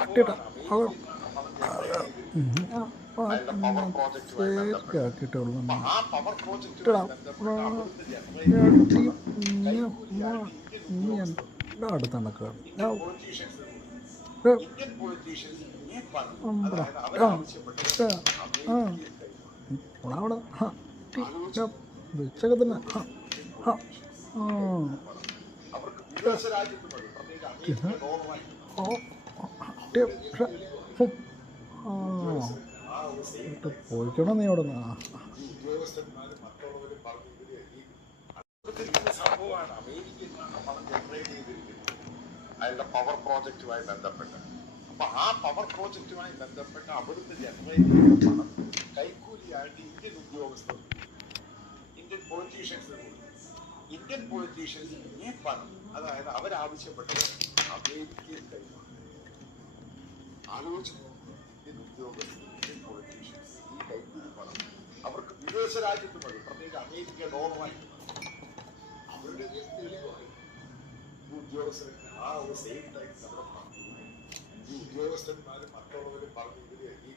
കിട്ടിയിട്ടാ അവർ safety ആക്കിയിട്ടുള്ളൂ ഇട്ടടാ നീ എൻ്റെ അടുത്ത് നടക്കുകയാണ് അവിടെ വെച്ചൊക്കെ തന്നെ പോയിക്കണം നീ അവിടെ നിന്ന് സംഭവമാണ് അമേരിക്കയിൽ പണം ജനറേറ്റ് ചെയ്തിരിക്കുന്നത് അയാളുടെ പവർ പ്രോജക്റ്റുമായി ബന്ധപ്പെട്ട്. അപ്പൊ ആ പവർ പ്രോജക്റ്റുമായി ബന്ധപ്പെട്ട് അവിടുന്ന് ജനറേറ്റ് ചെയ്യുന്ന പണം കൈക്കൂലിയായിട്ട് ഇന്ത്യൻ ഉദ്യോഗസ്ഥർ, ഇന്ത്യൻ പൊളിറ്റീഷ്യൻസ് ഈ പണം, അതായത് അവരാവശ്യപ്പെട്ടത് അമേരിക്കയിൽ കൈമാറും. ആലോചിച്ച് നോക്കുക, ഇന്ത്യൻ ഉദ്യോഗസ്ഥർ, ഇന്ത്യൻ പൊളിറ്റീഷ്യൻസ് ഈ കൈക്കൂലി പണം അവർക്ക് വിദേശ രാജ്യത്ത് മതി, പ്രത്യേകിച്ച് അമേരിക്ക ഡോളറായി അവരുടെ തെളിവായി ഈ ഉദ്യോഗസ്ഥർക്ക് ആ ഒരു സെയിം ടൈം നമ്മുടെ ഈ ഉദ്യോഗസ്ഥന്മാരും മറ്റുള്ളവരും പറഞ്ഞു ഇവര് ഈ